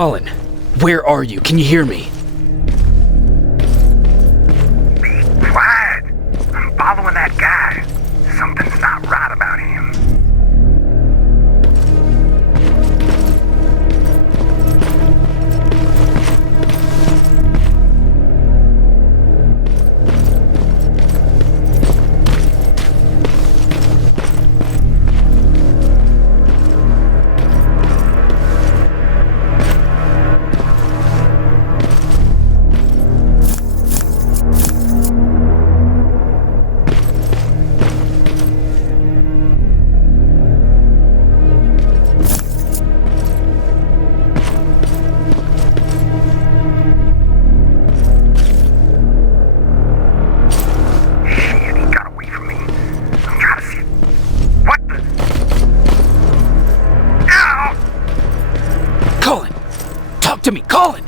Colin, where are you? Can you hear me? Be quiet. I'm following that guy. Something's not right about him. To me, Colin!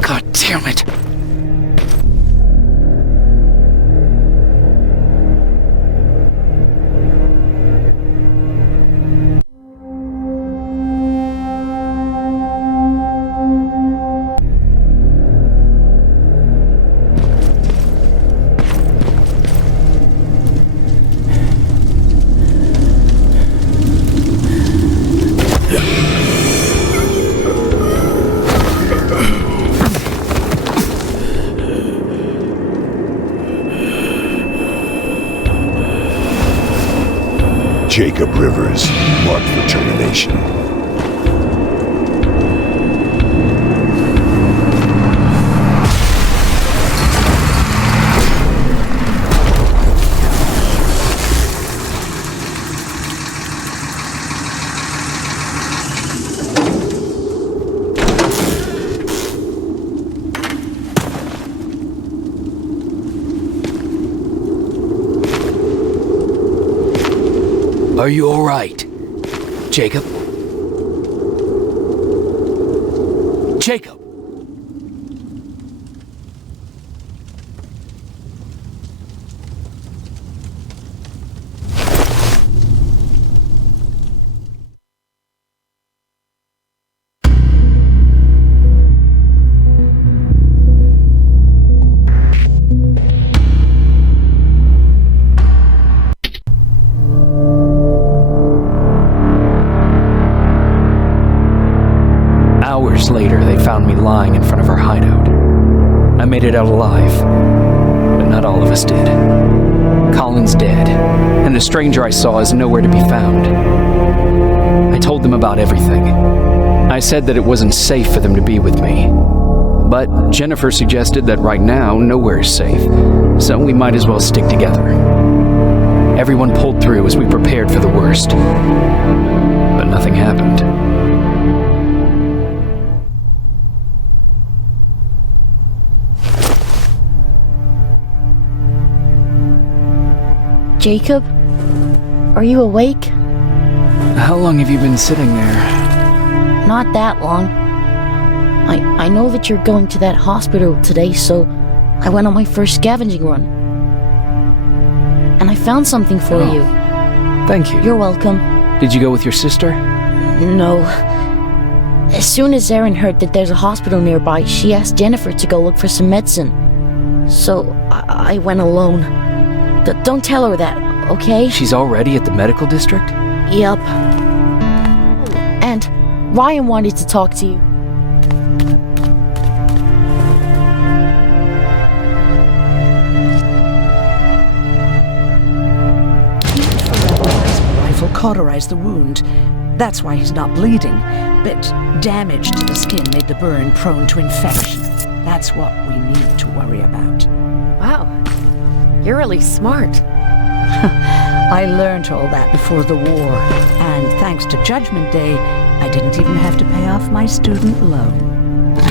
God damn it! Jacob Rivers, marked for termination. Are you all right, Jacob? Jacob! Hours later, they found me lying in front of our hideout. I made it out alive, but not all of us did. Colin's dead, and the stranger I saw is nowhere to be found. I told them about everything. I said that it wasn't safe for them to be with me. But Jennifer suggested that right now, nowhere is safe, so we might as well stick together. Everyone pulled through as we prepared for the worst, but nothing happened. Jacob? Are you awake? How long have you been sitting there? Not that long. I know that you're going to that hospital today, so I went on my first scavenging run. And I found something for you. Thank you. You're welcome. Did you go with your sister? No. As soon as Erin heard that there's a hospital nearby, she asked Jennifer to go look for some medicine. So I went alone. Don't tell her that, okay? She's already at the medical district? Yup. And Ryan wanted to talk to you. Rifle cauterized the wound. That's why he's not bleeding. But damage to the skin made the burn prone to infection. That's what we need to worry about. Wow. You're really smart. I learned all that before the war, and thanks to Judgment Day, I didn't even have to pay off my student loan.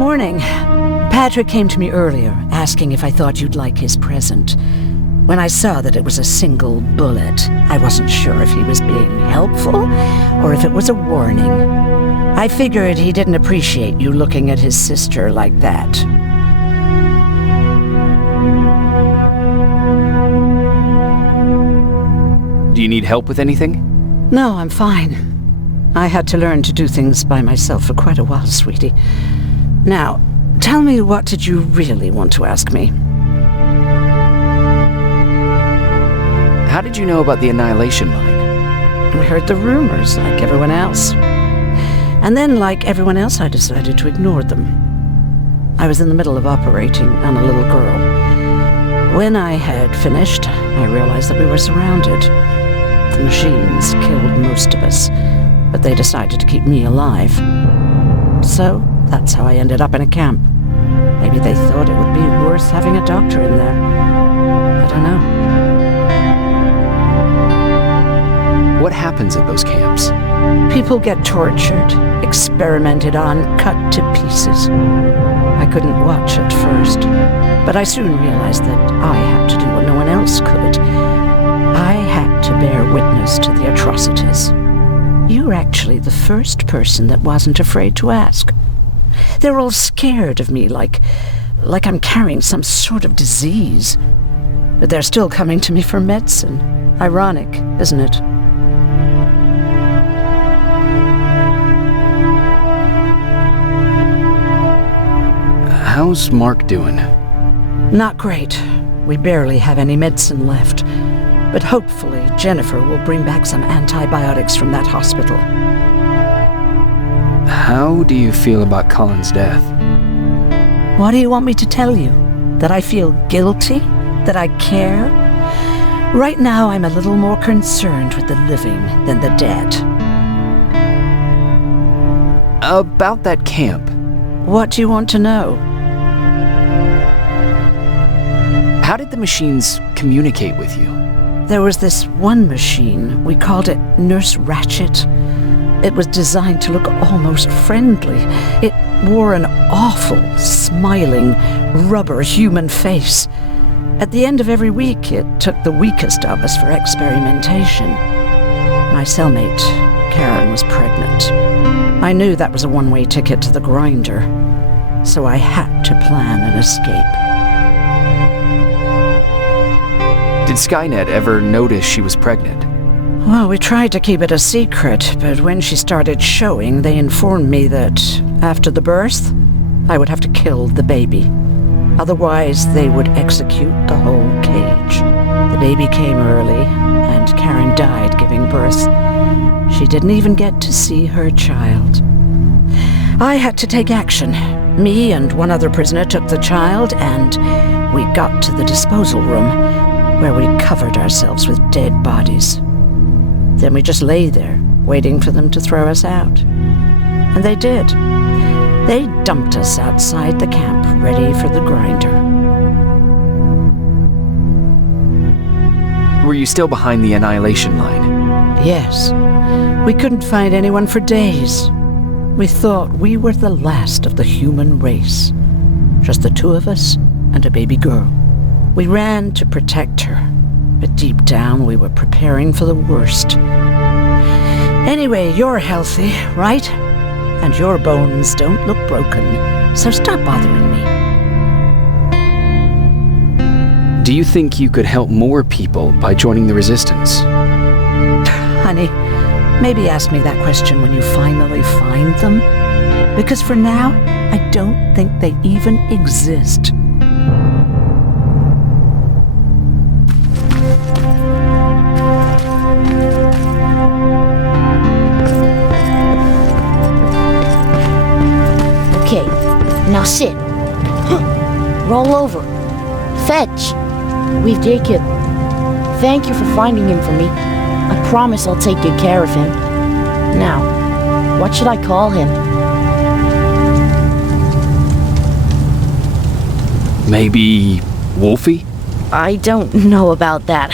Morning. Patrick came to me earlier, asking if I thought you'd like his present. When I saw that it was a single bullet, I wasn't sure if he was being helpful or if it was a warning. I figured he didn't appreciate you looking at his sister like that. Do you need help with anything? No, I'm fine. I had to learn to do things by myself for quite a while, sweetie. Now, tell me, what did you really want to ask me? How did you know about the Annihilation Line? I heard the rumors, like everyone else. And then, like everyone else, I decided to ignore them. I was in the middle of operating on a little girl. When I had finished, I realized that we were surrounded. The machines killed most of us, but they decided to keep me alive. So, that's how I ended up in a camp. Maybe they thought it would be worth having a doctor in there. I don't know. What happens at those camps? People get tortured, experimented on, cut to pieces. I couldn't watch at first, but I soon realized that I had to do what no one else could. I had to bear witness to the atrocities. You're actually the first person that wasn't afraid to ask. They're all scared of me, like I'm carrying some sort of disease. But they're still coming to me for medicine. Ironic, isn't it? How's Mark doing? Not great. We barely have any medicine left. But hopefully Jennifer will bring back some antibiotics from that hospital. How do you feel about Colin's death? What do you want me to tell you? That I feel guilty? That I care? Right now I'm a little more concerned with the living than the dead. About that camp. What do you want to know? How did the machines communicate with you? There was this one machine, we called it Nurse Ratchet. It was designed to look almost friendly. It wore an awful, smiling, rubber human face. At the end of every week, it took the weakest of us for experimentation. My cellmate, Karen, was pregnant. I knew that was a one-way ticket to the grinder, so I had to plan an escape. Did Skynet ever notice she was pregnant? Well, we tried to keep it a secret, but when she started showing, they informed me that after the birth, I would have to kill the baby. Otherwise, they would execute the whole cage. The baby came early, and Karen died giving birth. She didn't even get to see her child. I had to take action. Me and one other prisoner took the child, and we got to the disposal room, where we covered ourselves with dead bodies. Then we just lay there, waiting for them to throw us out. And they did. They dumped us outside the camp, ready for the grinder. Were you still behind the Annihilation Line? Yes. We couldn't find anyone for days. We thought we were the last of the human race. Just the two of us and a baby girl. We ran to protect her, but deep down we were preparing for the worst. Anyway, you're healthy, right? And your bones don't look broken, so stop bothering me. Do you think you could help more people by joining the Resistance? Honey, maybe ask me that question when you finally find them. Because for now, I don't think they even exist. Okay, now sit. Roll over. Fetch. We've Jacob. Thank you for finding him for me. I promise I'll take good care of him. Now, what should I call him? Maybe Wolfie? I don't know about that.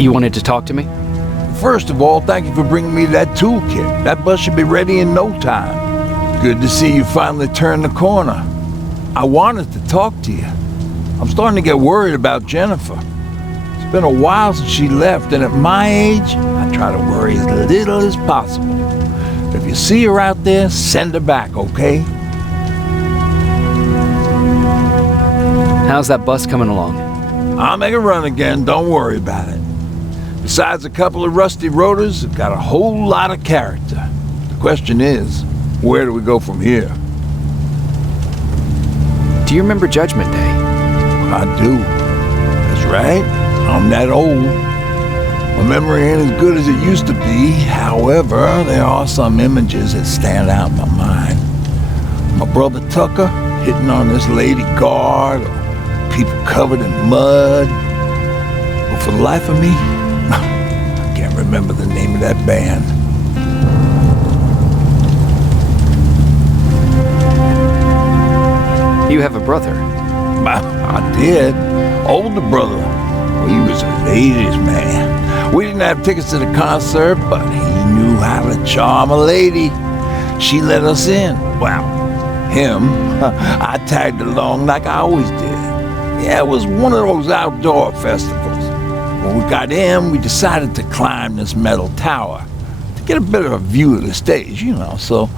You wanted to talk to me? First of all, thank you for bringing me that toolkit. That bus should be ready in no time. Good to see you finally turned the corner. I wanted to talk to you. I'm starting to get worried about Jennifer. It's been a while since she left, and at my age, I try to worry as little as possible. If you see her out there, send her back, okay? How's that bus coming along? I'll make a run again, don't worry about it. Besides a couple of rusty rotors, it's got a whole lot of character. The question is, where do we go from here? Do you remember Judgment Day? I do. That's right. I'm that old. My memory ain't as good as it used to be. However, there are some images that stand out in my mind. My brother Tucker hitting on this lady guard, or people covered in mud. But for the life of me, I can't remember the name of that band. You have a brother. I did. Older brother. Well, he was an 80s man. We didn't have tickets to the concert, but he knew how to charm a lady. She let us in. Well, him. I tagged along like I always did. Yeah, it was one of those outdoor festivals. When we got in, we decided to climb this metal tower to get a bit of a view of the stage, you know. So,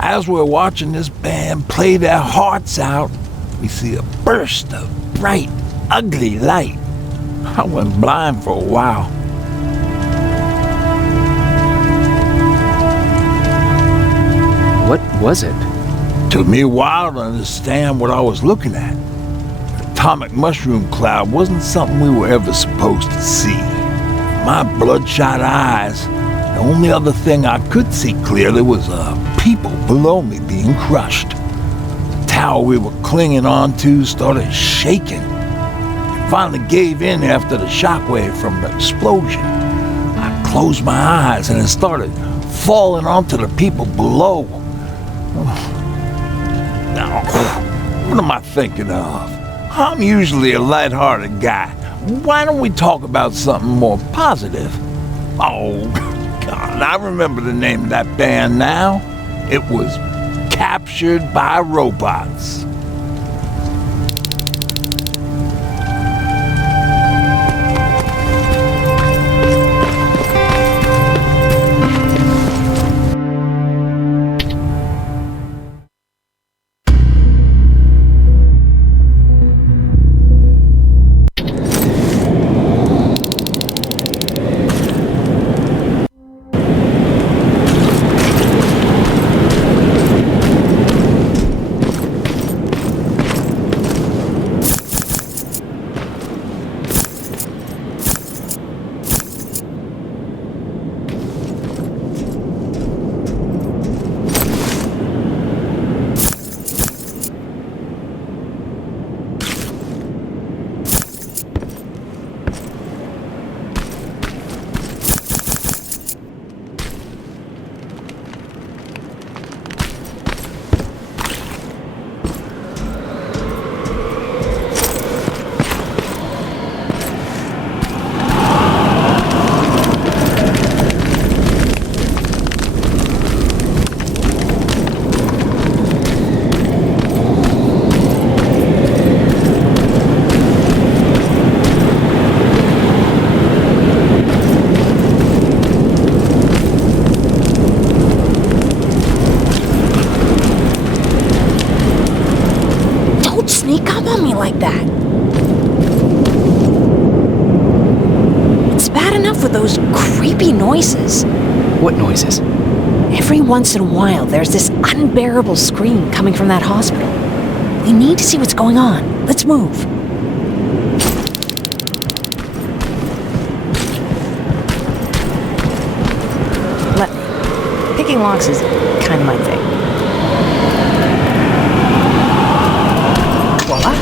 as we're watching this band play their hearts out, we see a burst of bright, ugly light. I went blind for a while. What was it? Took me a while to understand what I was looking at. The atomic mushroom cloud wasn't something we were ever supposed to see. My bloodshot eyes, the only other thing I could see clearly was people below me being crushed. The tower we were clinging onto started shaking. It finally gave in after the shockwave from the explosion. I closed my eyes and it started falling onto the people below. Now, what am I thinking of? I'm usually a lighthearted guy. Why don't we talk about something more positive? Oh, God, I remember the name of that band now. It was Captured by Robots. Sneak up on me like that. It's bad enough with those creepy noises. What noises? Every once in a while, there's this unbearable scream coming from that hospital. We need to see what's going on. Let's move. Let me. Picking locks is kind of my thing. Voila.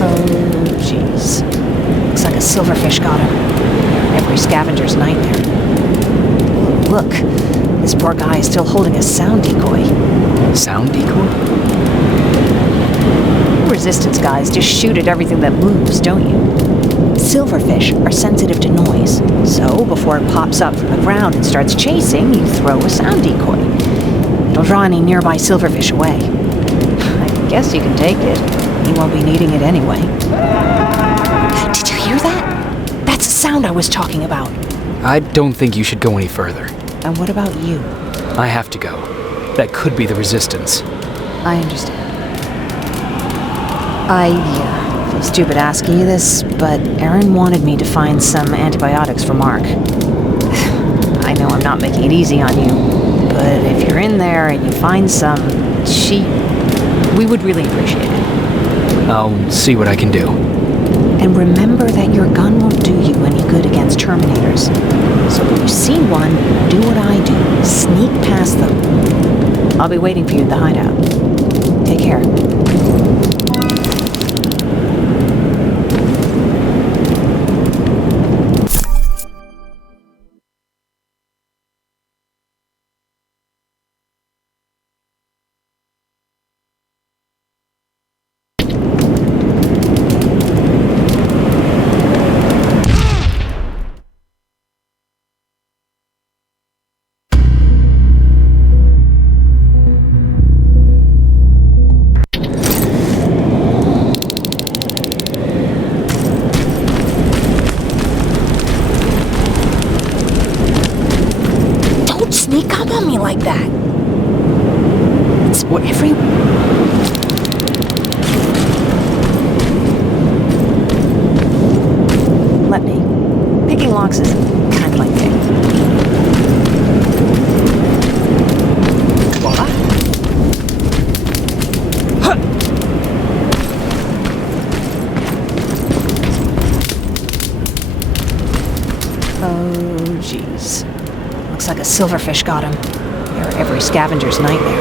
Oh, jeez. Looks like a silverfish got him. Every scavenger's nightmare. Look, This poor guy is still holding a sound decoy. Sound decoy? Resistance guys just shoot at everything that moves, don't you? Silverfish are sensitive to noise, so before it pops up from the ground and starts chasing, you throw a sound decoy. It'll draw any nearby silverfish away. I guess you can take it. You won't be needing it anyway. Did you hear that? That's the sound I was talking about. I don't think you should go any further. And what about you? I have to go. That could be the Resistance. I understand. I feel stupid asking you this, but Erin wanted me to find some antibiotics for Mark. I know I'm not making it easy on you, but if you're in there and you find some, we would really appreciate it. I'll see what I can do. And remember that your gun won't do you any good against Terminators. So when you see one, do what I do. Sneak past them. I'll be waiting for you at the hideout. Take care. Sneak up on me like that. It's what every... Let me. Picking locks is kind of my thing. What? Huh. Oh, jeez. Looks like a silverfish got him. They're every scavenger's nightmare.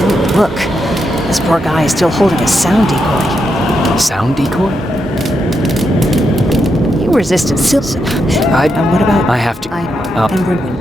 Ooh, look. This poor guy is still holding a sound decoy. Sound decoy? You resisted And what about... I have to... And ruin.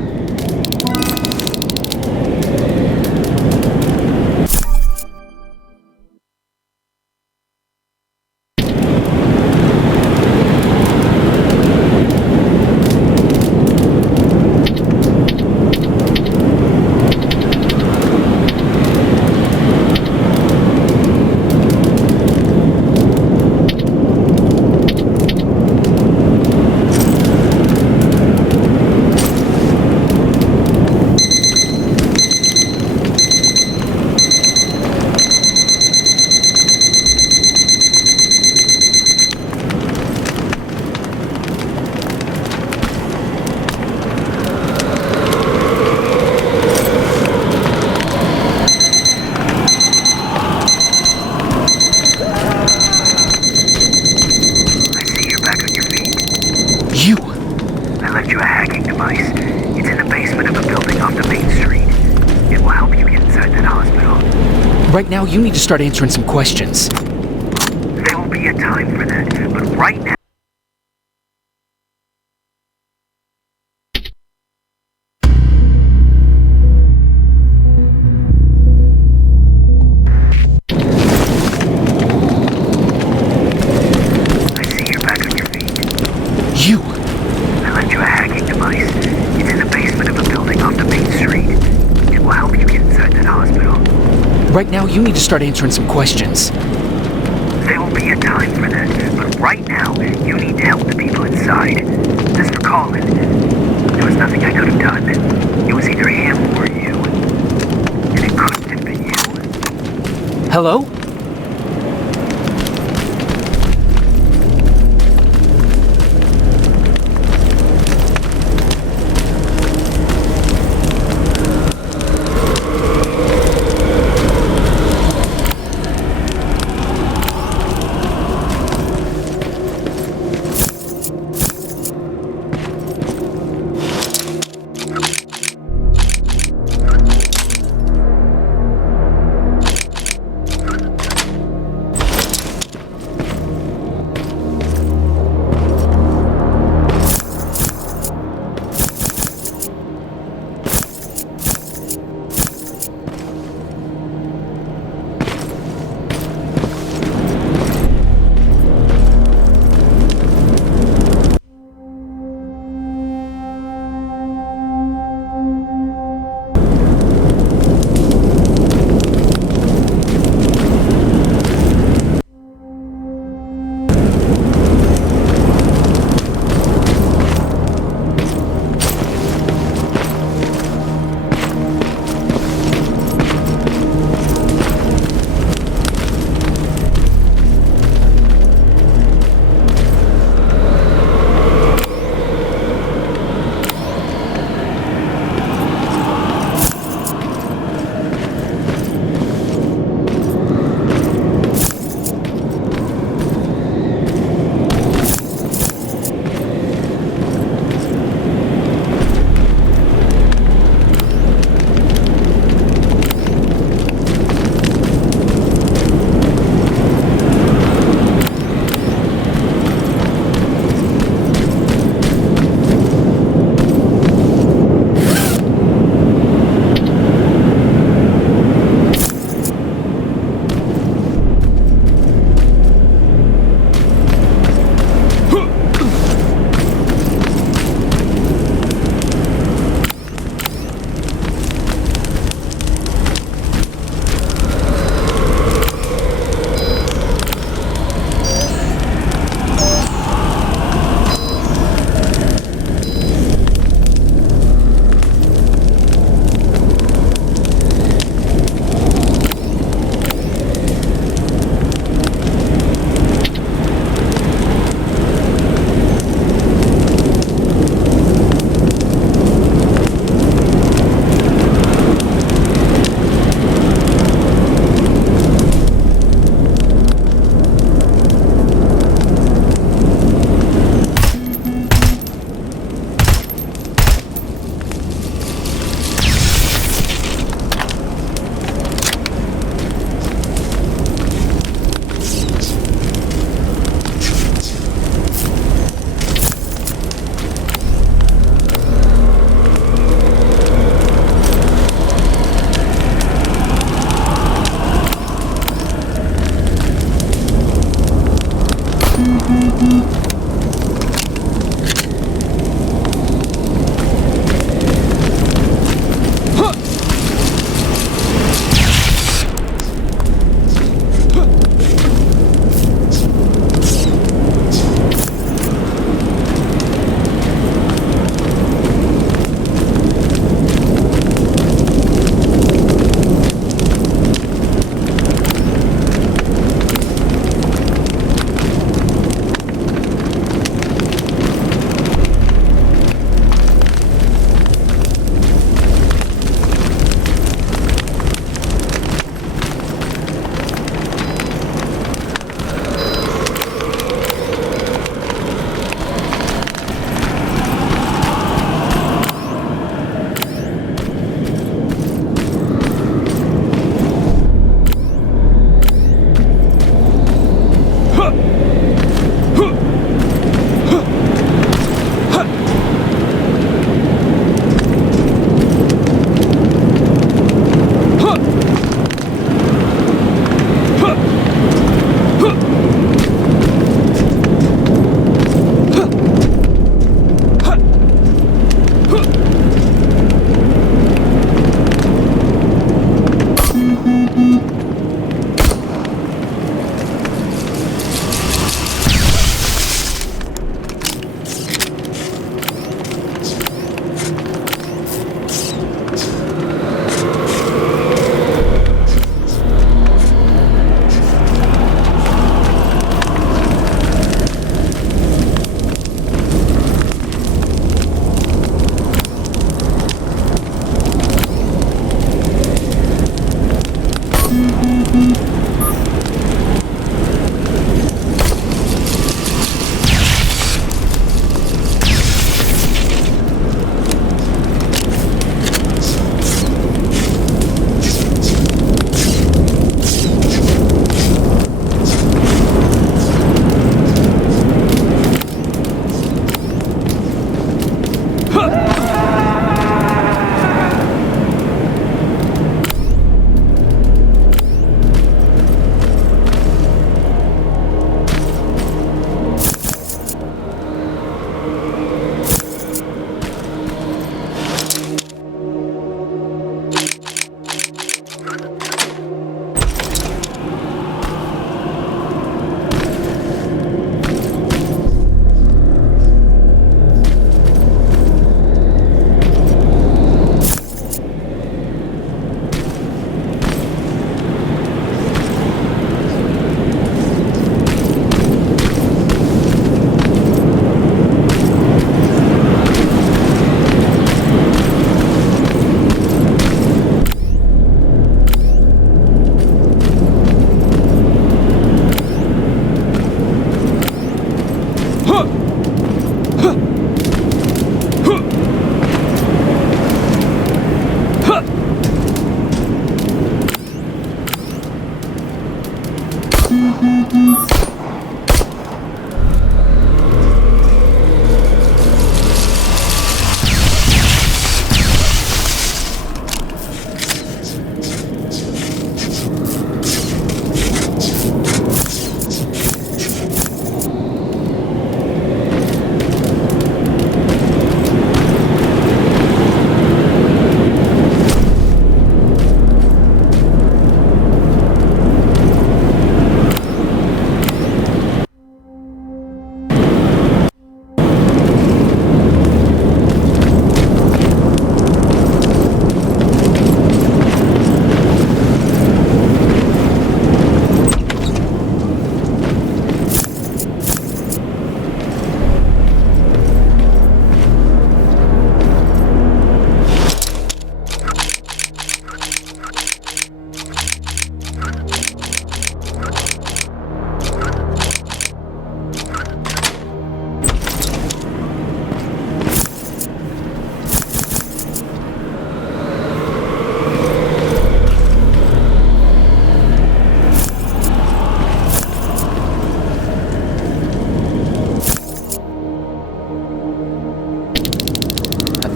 Right now, you need to start answering some questions. There will be a time for that, but right now... I see you're back on your feet. You! I left you a hacking device. It's in the basement of a building off the main street. It will help you get inside that hospital. Right now, you need to start answering some questions. There will be a time for that, but right now, you need to help the people inside. As for Colin, there was nothing I could have done. It was either him or you. And it couldn't have been you. Hello?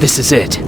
This is it.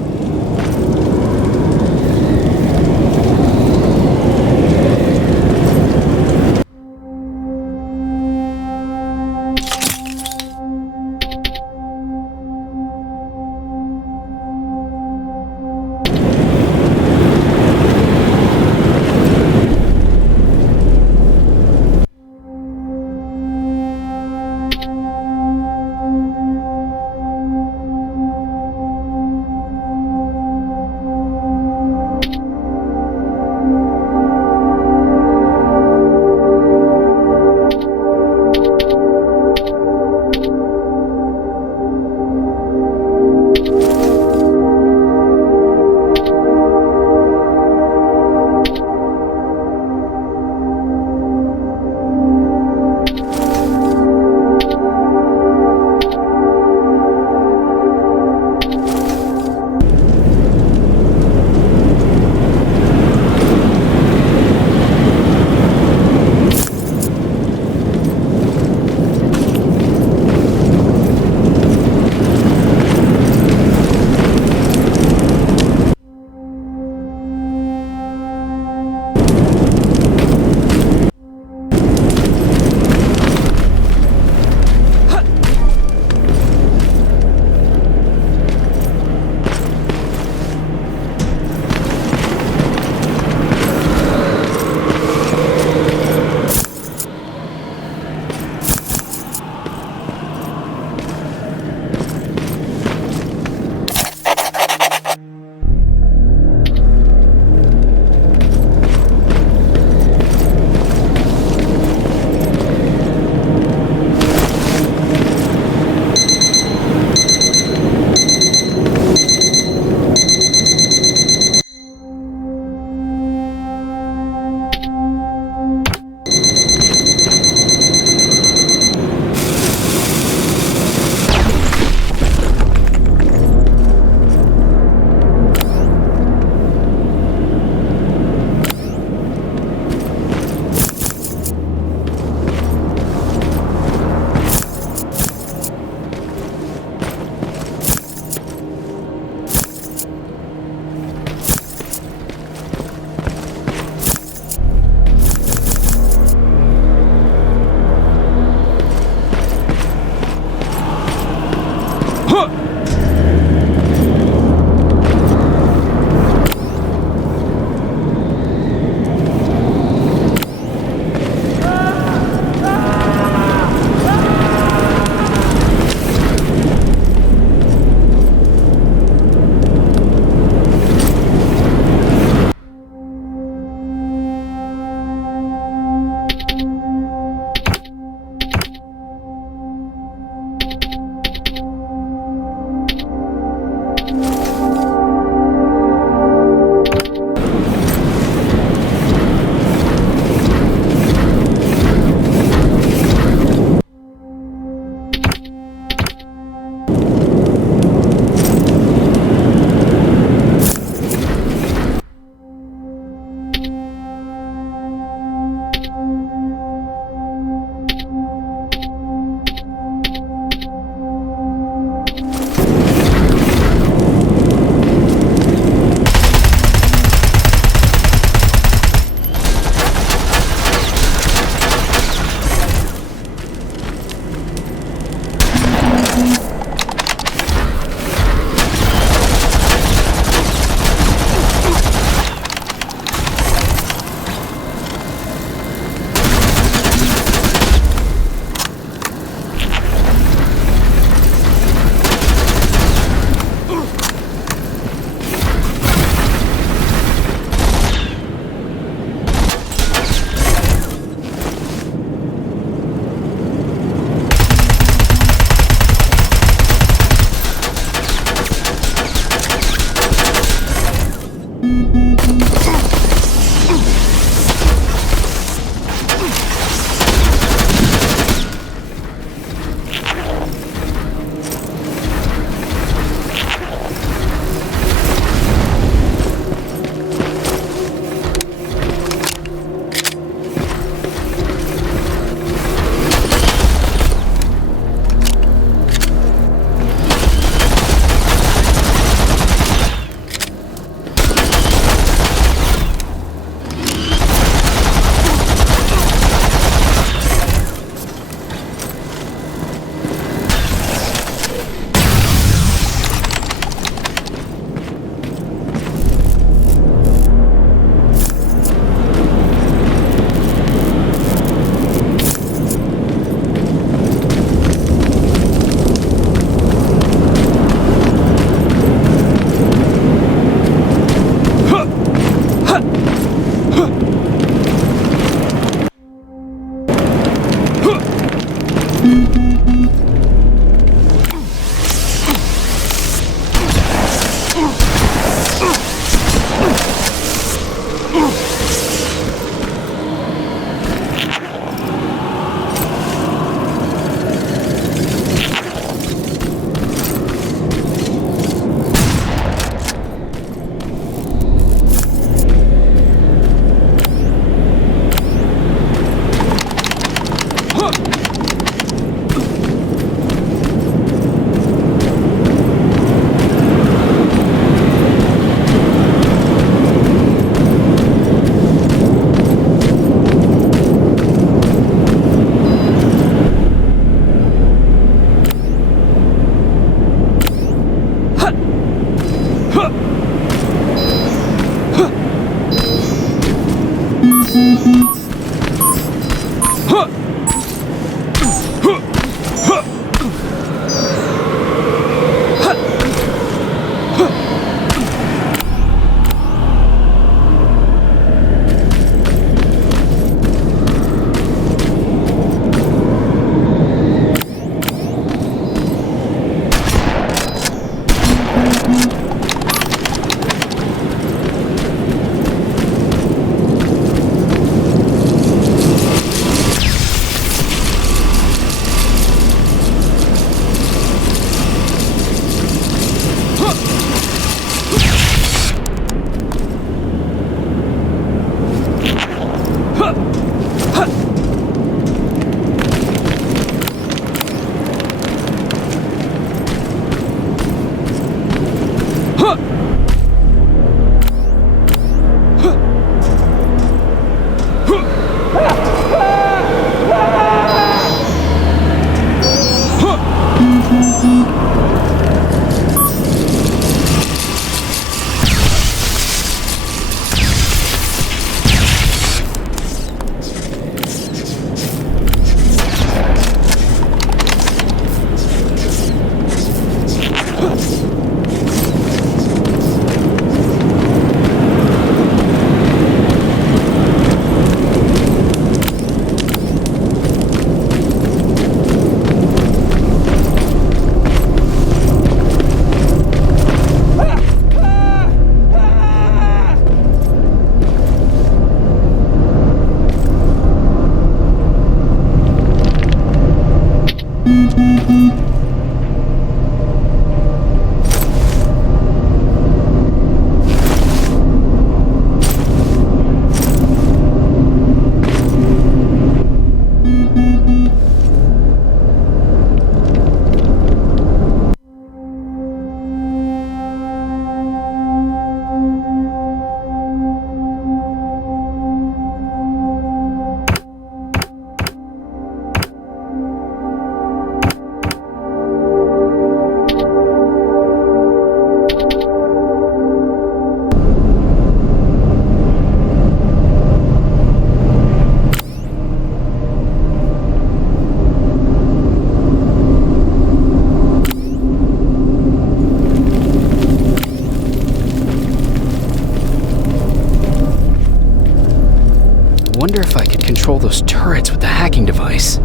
Wonder if I could control those turrets with the hacking device.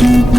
Ah!